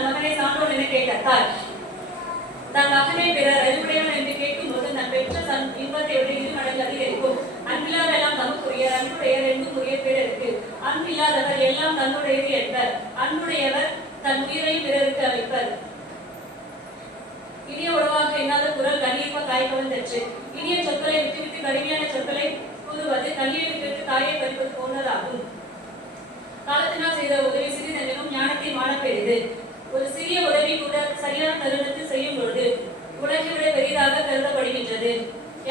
தன் மகனை சான்றோன் என கேட்ட தாய் தன் மகனை பிறர் அறிவுடையவன் என்று கேட்கும் போது தன் பெற்ற தன் இன்பத்தை விட 2 மடங்கு அதிகரிக்கும். அன்பில்லாதெல்லாம் தமக்குரியர், அன்புடையர் என்புக்குரிய பிறருக்கு. அன்பில்லாதவர் எல்லாம் தன்னுடையது என்பர். அன்புடையவர் தன் உயிரை பிறருக்கு அளிப்பர். இனிய உணவாக எண்ணாத குரல் கண்ணீர்ப்ப காய்ப்பவன் தற்று. இனிய சொற்களை விட்டுவிட்டு கடுமையான சொற்களை கூறுவது கண்ணீரை விட்டு காயை பறிப்பது போன்றதாகும். காலத்தினால் செய்த உதவி சிறிதெனினும் ஞானத்தை மாண பெரிது. ஒரு சிறிய உதவி கூட சரியான தருணத்தில் செய்யும் பொழுது உலகை விட பெரிதாக கருதப்படுகின்றது.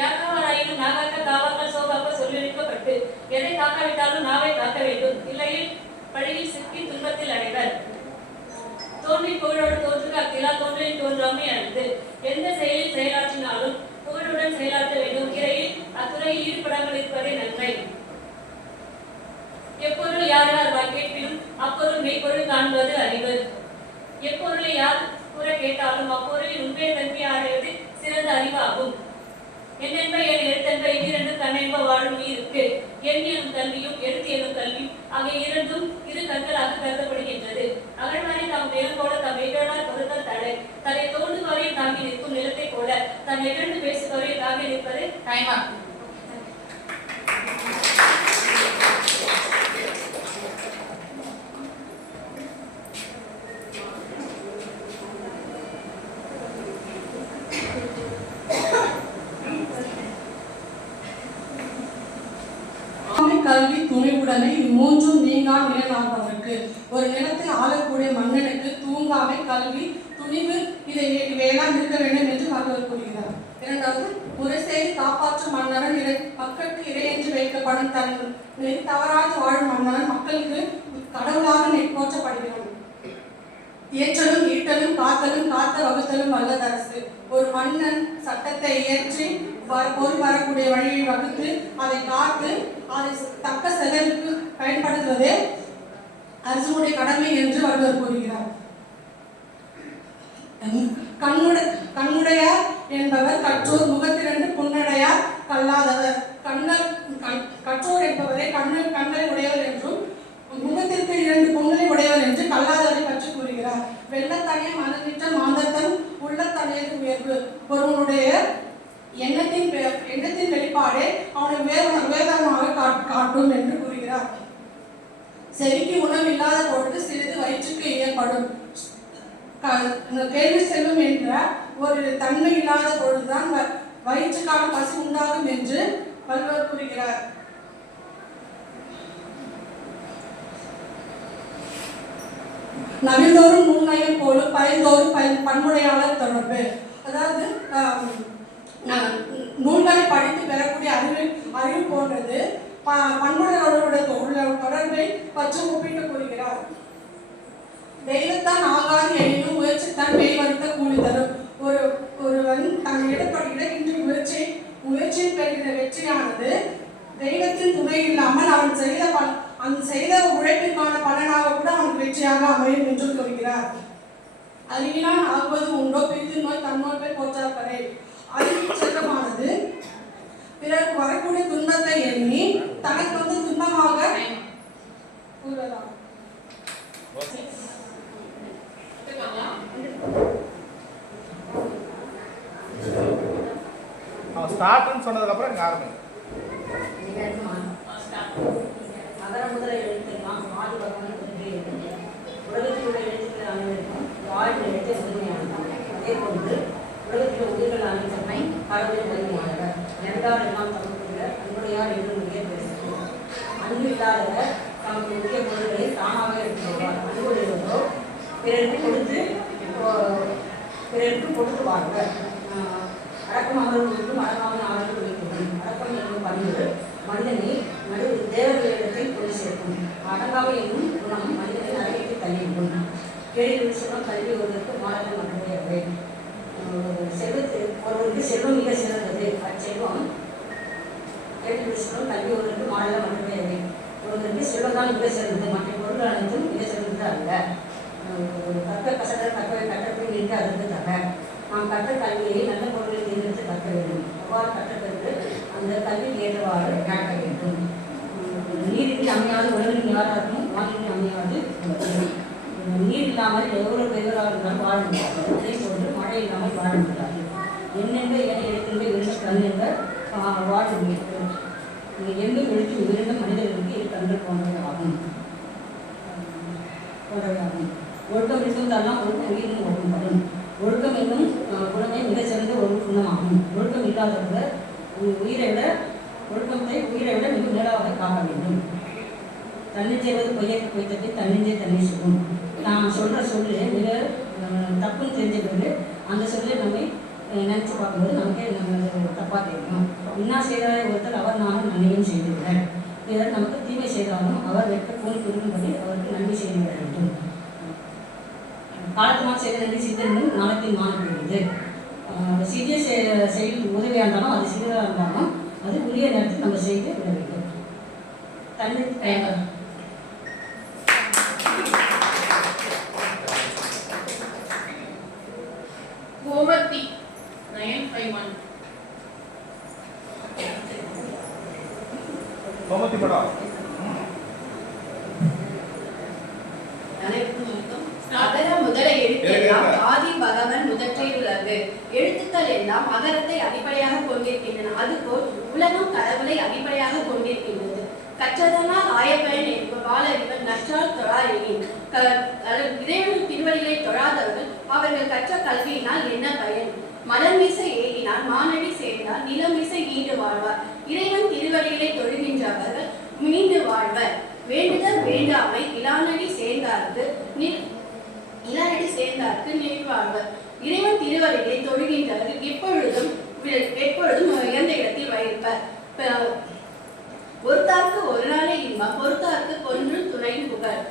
யாக்காவராயினும் நாகாக்க காவாக்க சோகாக்க சொல்லியிருக்கப்பட்டு எதை காக்காவிட்டாலும் நாவை காக்க வேண்டும், இல்லையில் பழியில் சிக்கி துன்பத்தில் அடைவர். தோன்றி புகழோடு தோற்றுக அக்கிலா தோன்றில் தோன்றாமை அழுது. எந்த செயலில் செயலாற்றினாலும் புகழுடன் செயலாற்ற வேண்டும். இறையில் அத்துறையில் ஈடுபடாமல் இருப்பதே நன்மை. எப்பொருள் யார் யார் கேட்பினும் அப்பொருள் மெய்ப்பொருள் காண்பது அறிவு. எப்பொருளை யார் கூற கேட்டாலும் அப்பொருளில் உண்மை தன்மை ஆராய்வது சிறந்த அறிவாகும். என்னென்ப என் எழுத்தென்ப இவ்விரண்டு கண்ணென்ப வாழும் உயிருக்கு. எண் எனும் கல்வியும் எழுத்து எனும் கல்வியும் ஆகிய இரண்டும் இரு கண்களாக கருதப்படுகின்றது. அகழ்வாரை தாம் மேலும் போல தம் எகழார் பொருத்தல் தடை. தன்னை தோன்றுபவரையும் தாங்கி நிற்கும் நிலத்தை போல தன் எகழ்ந்து பேசுபவரை தாங்கி நிற்பது டைமா. கல்வி துணிவுடைமை மூன்றும் நீங்கா நிலைநாட்டவருக்கு. ஒரு நிலத்தில் ஆளக்கூடிய மன்னனுக்கு தூங்காமை, கல்வி, துணிவு இவையெல்லாம் இருக்க வேண்டும் என்று வள்ளுவர் கூறுகிறார். இரண்டாவது, முறைசெய்து காப்பாற்றும் மன்னவன் மக்களுக்கு இறையென்று வைக்கப்படும் தன்னை தவறாது வாழும் மன்னவன் மக்களுக்கு கடவுளாக போற்றப்படுகிறான். இயற்றலும் ஈட்டலும் காத்தலும் காத்த வகுத்தலும் வல்லதரசு. ஒரு மன்னன் சட்டத்தை இயற்றி பொருள் வரக்கூடிய வழியை வகுத்து அதை காத்து அதை தக்க செலவுக்கு பயன்படுத்துவதே அரசனுடைய கடமை என்று வள்ளுவர் கூறுகிறார். கண்ணுடையார் என்பவர் கற்றோர், முகத்திரண்டு புன்னடையார் கல்லாதவர். கற்றோர் என்பவரை கண்ணை உடையவர் என்றும் முகத்திற்கு 2 புன்னலை உடையவர் என்று கல்லாதவரை பற்றி கூறுகிறார். வெள்ளத்தனைய மனநிற்ற மாந்தத்தன் உள்ளத்தனையது உயர்வு. ஒருவனுடைய எண்ணத்தின் வெளிப்பாடே அவனை வேதமாக காட்டும் என்று கூறுகிறார். செவிக்கு உணவு இல்லாத பொழுது சிறிது வயிற்றுக்கு இயற்படும். கேள்வி செல்வம் என்ற ஒரு தன்மை இல்லாத பொழுதுதான் வயிற்றுக்கான பசி உண்டாகும் என்று வள்ளுவர் கூறுகிறார். நவில்தோறும் நூல்நயம் போலும் பயன்தோறும் பன்முறையாளர் தொடர்பு. அதாவது நூல்களை படித்து பெறக்கூடிய அறிவு போன்றது பன்முறையாளர்களுடைய தொடர்பை பற்றி ஒப்பிட்டு கூறுகிறார். தெய்வத்தான் ஆகாது எனினும் முயற்சித்தான் மெய் வருத்த கூலி தரும். ஒருவன் தன் இடப்படுகின்ற முயற்சியில் பெறுகிற வெற்றியானது தெய்வத்தின் துணை இல்லாமல் அவன் செய்த உழைப்பிற்கான பலனாக கூட அவனுக்கு வெற்றியாக அமையும் என்று கூறுகிறார். அறிவினால் ஆகுவது உண்டோ பிரித்து நோய் தன்னோய் போற்றாப்பரே. அறிவு செல்வமானது பிறகு வரக்கூடிய துன்பத்தை எண்ணி தனக்கு துன்பமாக கூறலாம். ஸ்டார்ட்னு சொன்னதுக்கு அப்புறம் இங்க ஆரம்பிங்க. அகர முதல எழுத்துக்கலாம் ஆதி பகவான் உலகத்தில் உள்ள எழுத்துக்கள் அனைவருக்கும் வாழ்வு எழுத்து முதன்மையானது. அதே போன்று உலகத்தில் உயிர்கள் அனைத்துமை கடவுளின் முதன்மையானவர். இரண்டார் எல்லாம் தமக்குள்ள அன்புடையார் என்று முறையே பேசுகிறோம். அன்பு இல்லாதவர் தமக்கு முக்கிய பொருள்களை தாமாக எடுத்துக்கொள்வார். அன்புடையவரோ பிறருக்கு கொடுத்து வாழ்வர். அடக்கம் அவர்களுக்கும் அடக்காமல் அவர்கள் வைக்கும். அடக்கம் என்னும் பண்பு மனிதனை தேவர்களிடத்தில் கொண்டு சேர்க்கும். அடங்காமை என்னும் குணம் மனிதனை நரகத்தை தள்ளிவிடும். கேள்வி சொல்லும் கல்வி ஒருவருக்கு மாணவர்கள் மட்டுமே அவை. ஒருவருக்கு செல்வம் மிக சிறந்தது. அச்செல்வம் கேள்வி சொல்லும் கல்வி ஒருவருக்கு மாணவர்கள் மட்டுமே அவை. ஒருவருக்கு செல்வம் தான் மிக சிறந்தது, மற்ற பொருள் அனைத்தும் மிக சிறந்தது அல்ல. கற்க கசடர் கற்பவை கற்றப்படி நின்று அதற்கு தக. நாம் கற்ற கல்வியை நல்ல பொருளை தேர்ந்தெடுத்து கற்க வேண்டும். அவ்வாறு கற்ற பிறகு அந்த கல்விக்கு ஏற்றவாறு நடக்க வேண்டும். நீரின்றி அமையாது உலகின் யாராருக்கும் வானின்றி அமையாது. நீர் இல்லாமல் எவ்வளவு பெரியவராக இருந்தாலும் வாழ முடியாது. அதே போன்று மழை இல்லாமல் வாழ முடியாது. என்னென்ற என எழுத்துங்க இருந்த கண் என்ற வாழ முடியும். எங்கும் எழுத்து இருந்த மனிதர்களுக்கு இரு கண்கள் போன்றவையாகும். ஒழுக்கம் இருந்தால்தான் ஒழுக்கம் உயிரின் ஒழுக்கம் வரும். ஒழுக்கம் என்னும் குணமே மிக சிறந்த ஒரு குணமாகும். ஒழுக்கம் இல்லாதவர்கள் ஒழுக்கத்தை உயிரை விட மிக மேலாக காக்க வேண்டும். தன்னை செய்வது பொய்யக்கு பொய் தட்டி தன்னிஞ்சை தன்னை சொல்லும். நான் சொல்கிற சொல்லு மிக தப்புன்னு தெரிஞ்ச பிறகு அந்த சொல்லை நம்மை நினச்சி பார்க்கும்போது நமக்கே நம்ம தப்பாக தெரியும். இன்னா செய்தாரே ஒருத்தர் அவர் நானும் நன்மையும் செய்திருக்கிறார். பிறர் நமக்கு தீமை செய்தாலும் அவர் வெட்ட கூலி கொடுக்கும்படி அவருக்கு நன்மை செய்து விட வேண்டும். காலத்தினால் செய்த நன்றி சித்தனும் நாளத்தின் மானம் பெறுகிறது. சிறிய செயல் உதவியாக இருந்தாலும் அது சிறியதாக இருந்தாலும் அது உரிய நேரத்தில் நம்ம செய்து விட வேண்டும். தன்னை கோமதி 951 கோமதி மேடம் அகர முதல எழுத்தெல்லாம் ஆதி பகவன் முதற்றே உலகு. எழுத்துக்கள் எல்லாம் அகரத்தை அடிப்படையாக கொண்டிருக்கின்றன. அதுபோல் உலகம் கடவுளை அடிப்படையாக கொண்டிருக்கின்றது. கற்றதனால் ஆயப்பயன் என்ப வாழறிவன் நற்றால் தொழாரெனின். இறைவன் திருவடிகளை தொழாதவர்கள் அவர்கள் கற்ற கல்வியினால் என்ன பயன்? மலர்மிசை ஏகினால் மானடி சேர்ந்தால் நிலமிசை மீண்டு வாழ்வார். இறைவன் திருவடிகளை தொழுகின்றவர்கள் மீண்டு வாழ்வர். வேண்டுதல் வேண்டாமை இளானடி சேர்ந்தார்க்கு நினைவாழ்வர். இறைவன் திருவடிகளை தொழுகின்றவர்கள் எப்பொழுதும் உயர்ந்த இடத்தில் வைப்பர். ஒருத்தார்க்கு ஒரு நாளை இன்பம் பொறுத்தார்க்கு கொன்று துணை புகழ்.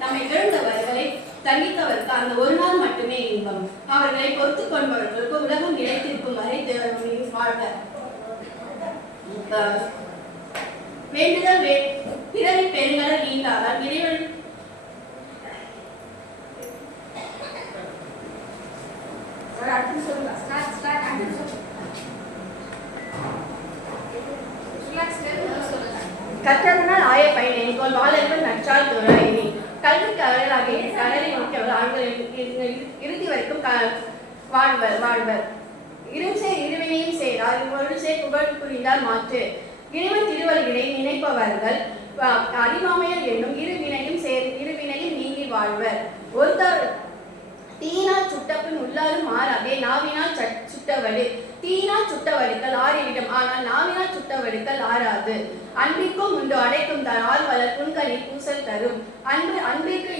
தம்மை இழந்தவர்களை தண்டித்தவருக்கு அந்த ஒரு நாள் மட்டுமே இன்பம். அவர்களை பொறுத்து கொண்டவர்களுக்கு உலகம் நிலைத்திருக்கும் வரை வாழ்வர். வேண்டுதல் பிறவி பெருங்கடல் நீங்காதால் இறைவன் கற்றதனால் ஆய பயன் என்கோள் வாழறிவன் நற்றால் துறையினி. கல்வி கடலாகிய கடலில் நிற்கிறவர் ஆண்களின் இறுதி வரைக்கும் வாழ்வர். இருவினையும் செய்தார் இப்பொருள் சே புகழ் புரிந்தால் மாற்று. இறைவன் திருவள்ளிகளை நினைப்பவர்கள் அறிவாமையல் என்னும் இருவினையும் நீங்கி வாழ்வர். ஒருத்தர் தீயினால் சுட்டப்பின் உள்ளாரும் மாறாதே நாவினால் சுட்டவடு. தீயினால் சுட்டவடுக்கள் ஆறிவிடும், ஆனால் நாவினால் சுட்டவடுக்கள் ஆறாது. அன்பிற்கும் உண்டு அடைக்கும் தான் ஆழ்வலர் புன்கனி பூசல் தரும். அறங்களுக்கு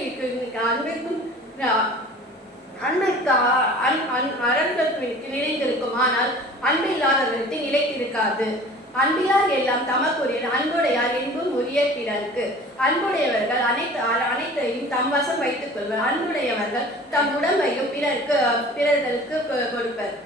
நிலைத்திருக்கும், ஆனால் அன்பு இல்லாதவர்களுக்கு நிலைத்திருக்காது. அன்பிலார் எல்லாம் தமக்குரிய அன்புடையார் என்பும் உரிய பிறர்க்கு. அன்புடையவர்கள் அனைத்தையும் தம் வசம் வைத்துக் கொள்வர். அன்புடையவர்கள் தம் உடம்பையும் பிறர்களுக்கு கொடுப்பர்.